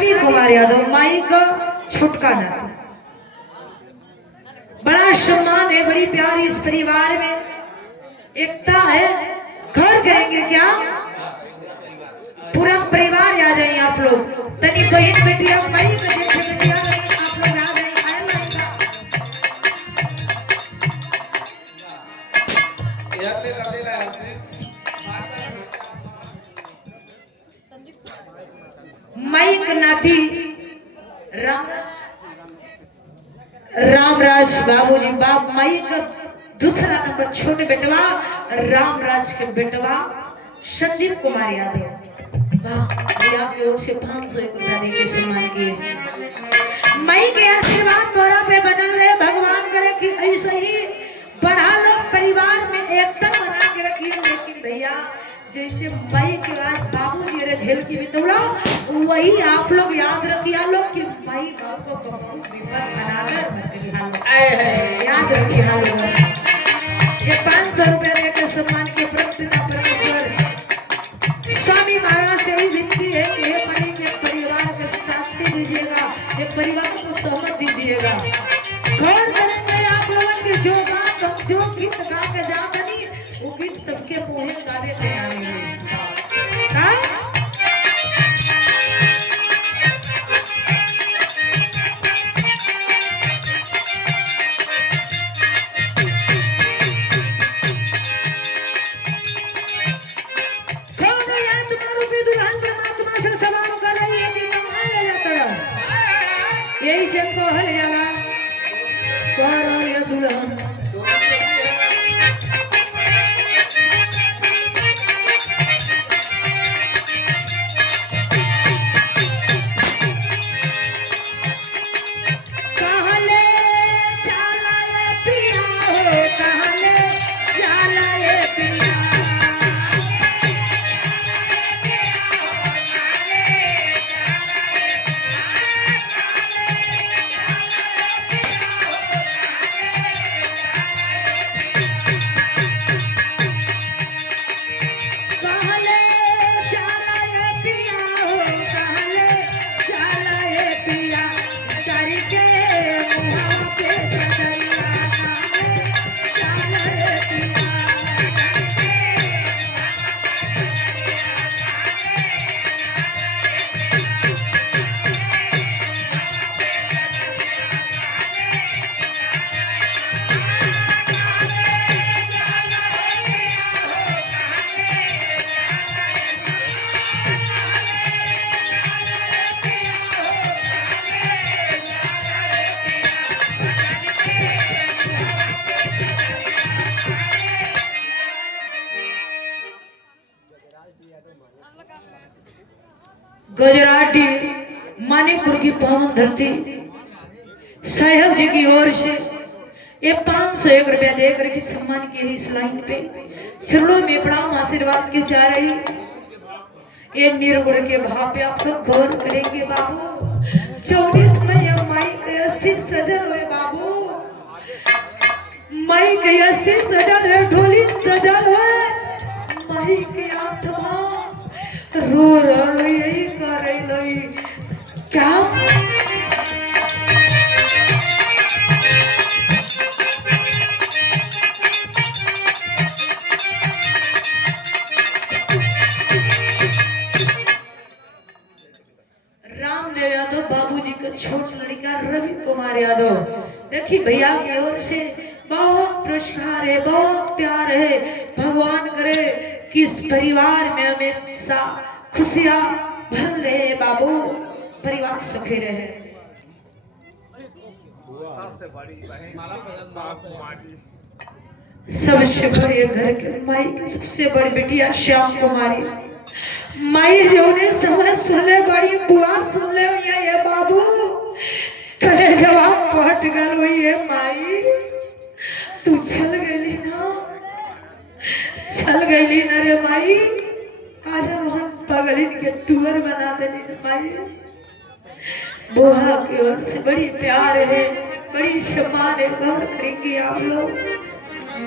P Kumar Yadav माई का छुटका नाती, बड़ा सम्मान है, बड़ी प्यारी इस परिवार में एकता है। घर करेंगे क्या, पूरा परिवार आ जाए आप लोग, तनी बहन बेटिया माई बेटिया आप लोग आ जाए। माई का नाती रामराज बाबूजी बाप, माई का दूसरा नंबर छोटे बेटवा रामराज के बेटवा संदीप कुमार यादव। वाह, की ओर से 500 रुपया दे के सम्मान किए। माई के आशीर्वाद तोरा पे बनल रहे, भगवान करे कि ऐसे ही बढ़ा लो, परिवार में एकता बना के रखिए। लेकिन भैया जैसे माई के बाद बाबूजी रे झेल की बितौड़ा, वही आप लोग याद रखिए लो कि माई बाप को बहुत विपद बनाकर याद रखिए लो। ये 500 रुपया देकर सम्मान के प्रतिष्ठा परमेश्वर स्वामी महाराज से ही विनती है कि हे माई के परिवार के शांति दीजिएगा, ये परिवार को सहमत दीजिएगा। घर में आप लोगों के जो बात जो गीत गा के जाता नहीं, वो गीत सबके मुँह गाने पे आएंगे। यही से कहल जाला दुल्हन गुजराती मानिकपुर की पावन धरती साहब जी की ओर से ये 501 रुपया देकर के सम्मान किए इस लाइन पे चरणों में प्रणाम आशीर्वाद की जा रही। ये निर्गुण के भाव पे आप लोग गौर करेंगे बाबू। 24 मई माई के अस्थि सजल हुए बाबू, माई के अस्थि सजल हुए, ढोली सजल हुए, माई के आत्मा रो रही कर रही क्या रामदेव यादव बाबूजी का छोट लड़का रवि कुमार यादव। देखिए भैया की ओर से बहुत पुरस्कार है, बहुत प्यार है। भगवान करे कि इस परिवार में हमेशा खुशियां भर रहे बाबू, परिवार सुखी रहे। सबसे बड़े घर के माई की सबसे बड़ी बेटिया श्याम कुमारी, माई जो ने समझ सुन ले, बड़ी बुआ सुन ले ये बाबू, करे जवाब पट गल हुई है माई, तू चल गई ना, चल गई ना रे माई, आज मोहन पगलिन के टूर बना देली माई। बुआ की ओर से बड़ी प्यार है, बड़ी सम्मान है, गौर करेंगे आप लोग।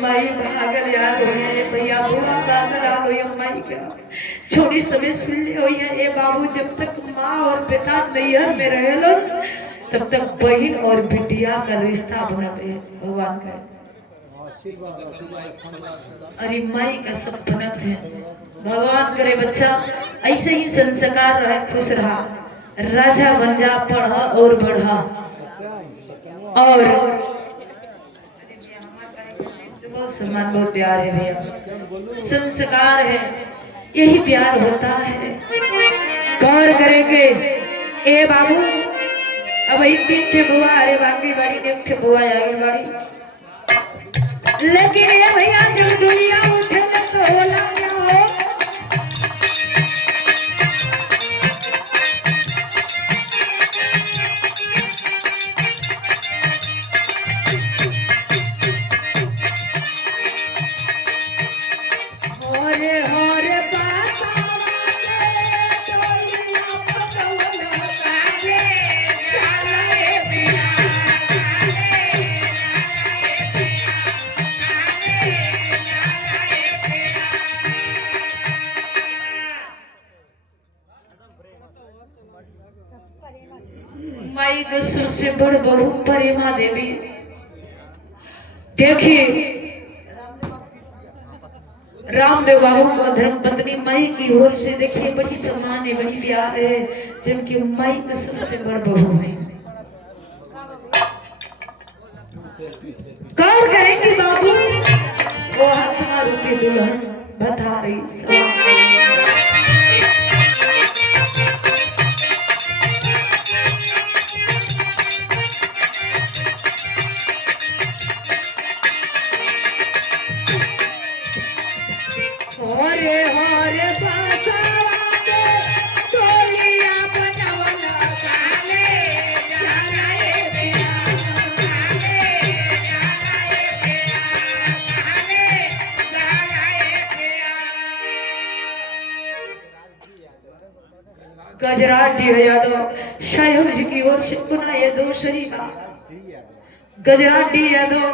माई भागल याद है भैया, बुआ भागल आ गई माई का छोटी समय सुन ले हो ये बाबू, जब तक माँ और पिता नैहर में रहेलो तब तक बहन और बिटिया का रिश्ता बना रहे भगवान का। अरे माई का सब बनत है भगवान करे बच्चा ऐसे ही संस्कार रहे खुश रहा राजा बन जा पढ़ा और बढ़ा और बहुत सम्मान बहुत प्यार है भैया संस्कार है यही प्यार होता है। गौर करेंगे ए बाबू अब एक तीन ठे बुआ अरे बाकी बाड़ी ने एक ठे बुआ आई बाड़ी लेकिन ये भैया जब दुनिया उठे तो होला क्या हो माई को सबसे बड़ बहू परिमा देवी देखिए रामदेव बाबू को धर्म पत्नी माई की ओर से देखिए बड़ी सम्मान है बड़ी प्यार है जिनकी माई को सबसे बड़ बहू है। गौर करेंगे बाबू वो आत्मा रूपी दुल्हन बता रही सलाम गजराट यादव साहेब जी की ओर से पुनः ये दूसरी बार गजराट यादव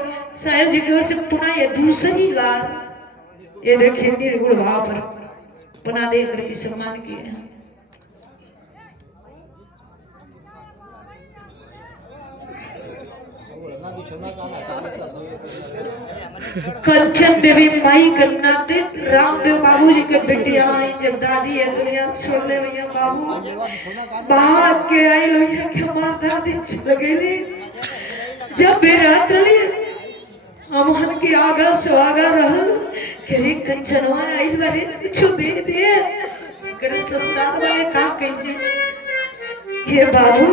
साहेब जी की ओर से पुनः ये दूसरी बार ये देखिए निर्गुण भाव पर पुनः देख रही सम्मान किए कंचन देवी माई करनाते रामदेव बाबू जी के बेटिया आई जब दादी है दुनिया छोड़ ले भैया बाबू बाहर के आई लोहिया के मार दादी चल गई जब बेरात ली हमन के आगा सुहागा रहल के कंचनवा आई वाले कुछ दे दे कर ससुराल वाले का कहिए ये बाबू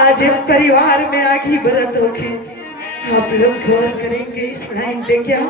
आज परिवार में आगी बरत होके आप लोग गौर करेंगे इस लाइन पे क्या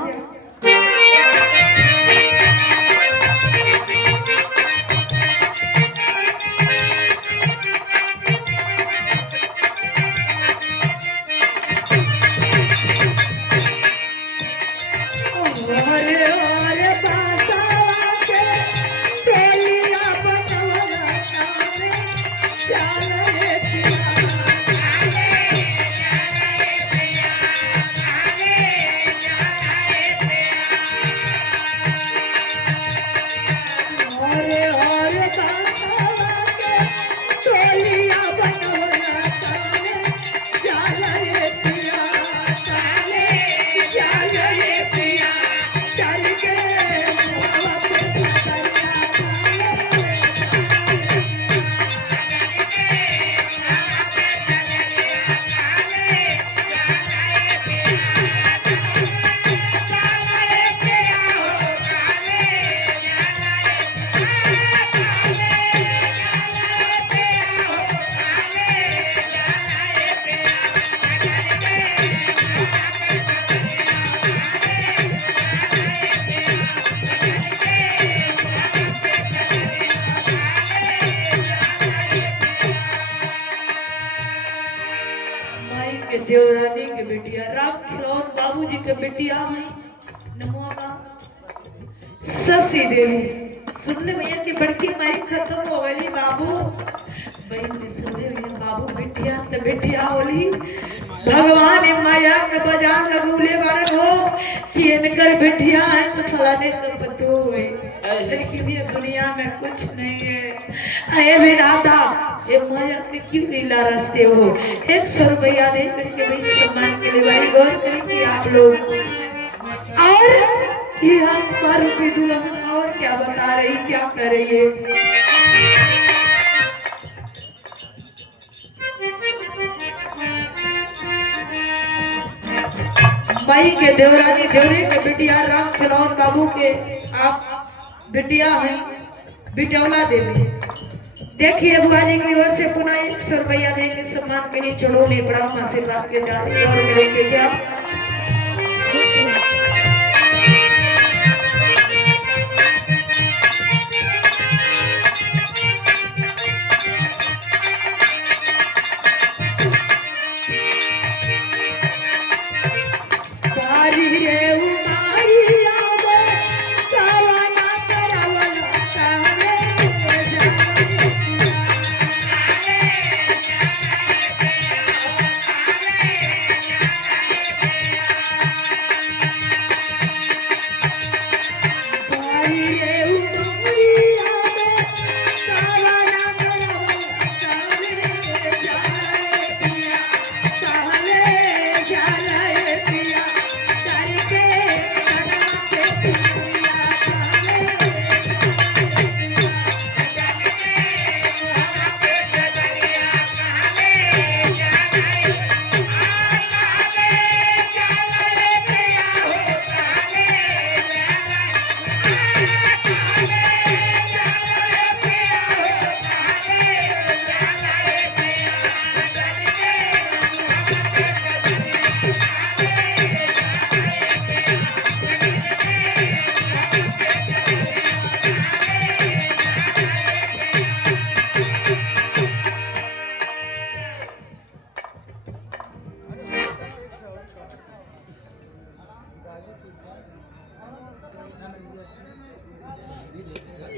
देवरानी के बेटिया राम खिलौन बाबू जी के बेटिया नमो का शशि देवी सुन ले भैया की बड़की माई खत्म हो गई बाबू बहन भी सुन ले भैया बाबू बेटिया तो बेटिया होली भगवान माया के बाजार लगूले बड़न हो कि इनकर बेटिया है तो फलाने का पतो है लेकिन ये दुनिया में कुछ नहीं है। अरे विधाता, ये माया के क्यों लीला रचते हो? 100 रुपया दे करके भाई सम्मान के लिए बड़ी गौर करेंगे आप लोग। और ये आपका रूपी दुल्हन और क्या बता रही, क्या कर रही है? माई के देवरानी देवरे के बिटिया राम खिलौन बाबू के आप बिटिया हैं, बिटौला देवी। देखिए बुआ जी की ओर से पुनः 100 रुपया देंगे सम्मान के लिए। चलो नहीं पड़ा आशीर्वाद के जा रही और करेंगे क्या?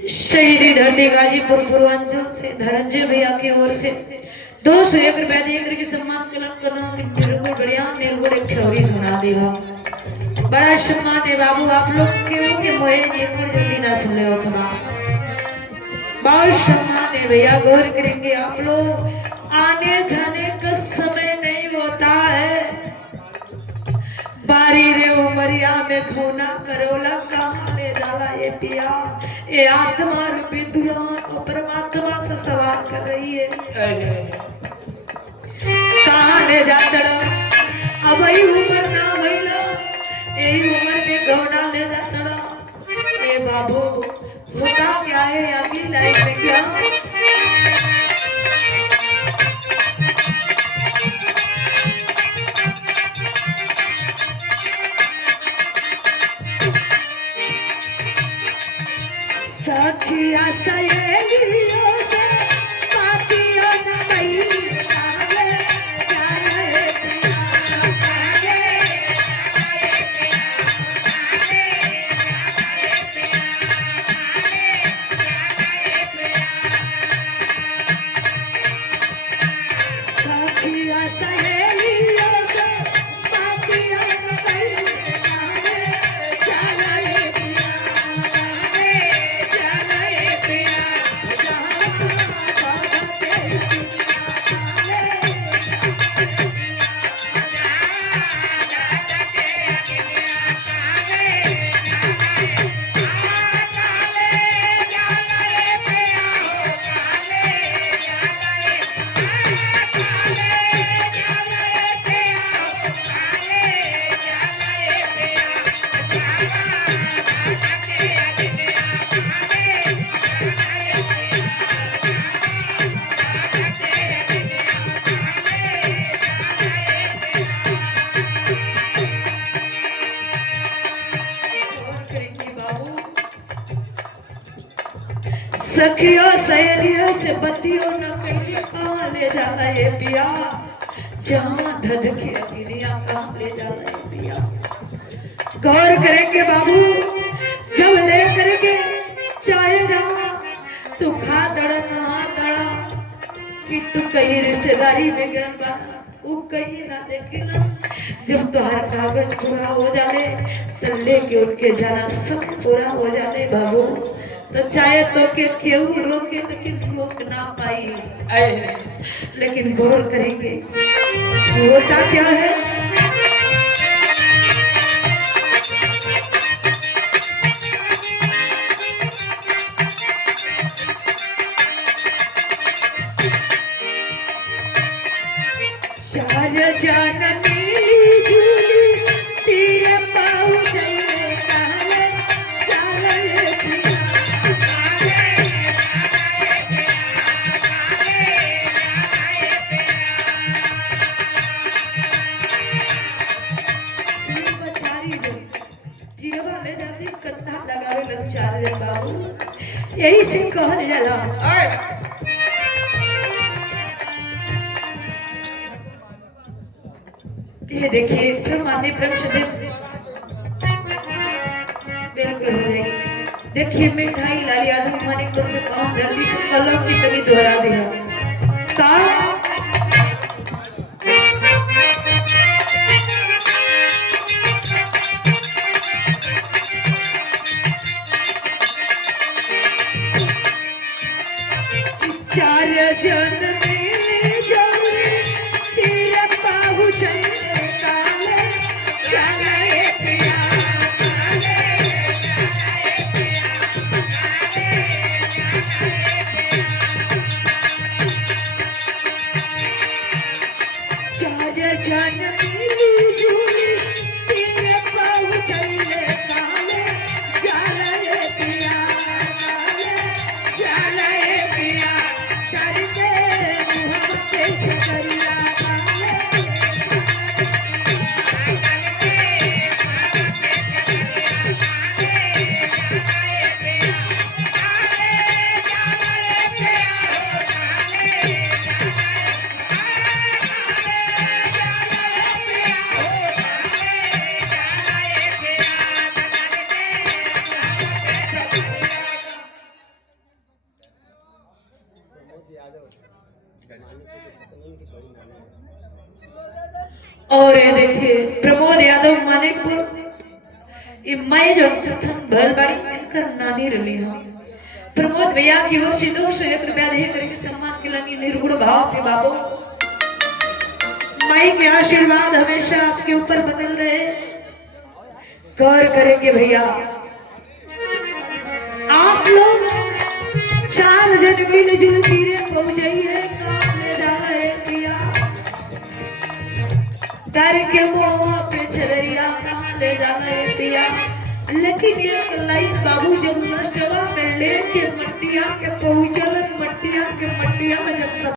शहीदी धरती गाजीपुर पूर्वांचल से धनंजय भैया की ओर से 201 रुपया देकर के सम्मान करना निर्गुण बढ़िया निर्गुण एक ठौरी सुना दिया। बड़ा सम्मान है बाबू आप लोग के मोहे निर्गुण जल्दी ना सुन ले हो। बहुत सम्मान है भैया, गौर करेंगे आप लोग। आने जाने का समय नहीं होता है। बारी रे उमरिया में खोना करोला कहाँ ले जाला ये पिया। ये आत्मा रूपी दुल्हन को परमात्मा से सवाल कर रही है, कहाँ ले जाता? अब यही उम्र ना भइला, यही उम्र में गौना ले जाता। ये बाबू होता क्या है अभी लाइफ में क्या? सखिया सहेलियों से पातियों न गई काले जाए सखिया सहेलियों से पातियों न गई सखियों सहेलियों से बत्तियों न कहीं कहाँ ले जाना ये पिया। जहाँ धधके अगिरिया कहाँ ले जाना ये पिया। गौर करेंगे बाबू, जब ले करके चाहे जाओ तू खा दड़ा नहा दड़ा कि तू कहीं रिश्तेदारी में गया बना वो कहीं ना देखेला। जब तुहार कागज पूरा हो जाले तो लेके उनके जाना सब पूरा हो जाले बाबू। तो चाहे तो के केहू रोके लेकिन रोक ना पाई। लेकिन गौर करेंगे होता क्या है। चार जाननी झूली तेरे पाँव चले काले काले कंधा लगावे लग चार बाबू यही से कहल जाला। ये देखिए प्रमादे प्रक्षदे बिल्कुल हो जाएगी। देखिए मिठाई लाली आदमी माने को से काम जल्दी से कलम की तभी दोहरा दिया का चार जन में जाने तेरे पाँव चले काले काले पिया चार जन में झूली तेरे पाँव चले काले काले पिया काले पिया और ये देखिए प्रमोद यादव मानिकपुर ये मैं जो प्रथम भल बड़ी इनकर नानी रली है। प्रमोद भैया की ओर से 201 रुपया दे करके सम्मान के लिए निर्गुण भाव से बाबू माई के आशीर्वाद हमेशा आपके ऊपर बदल रहे। गौर करेंगे भैया आप लोग 4 जन मिलजुल तीरे पहुंचाइए काम ले डाला है पिया तारे के मुँह पे छलरिया कहाँ ले जाना है पिया। लेकिन ये लाइन बाबू जब नष्ट हुआ मैं लेके मटिया के पहुंचल मटिया में जब सब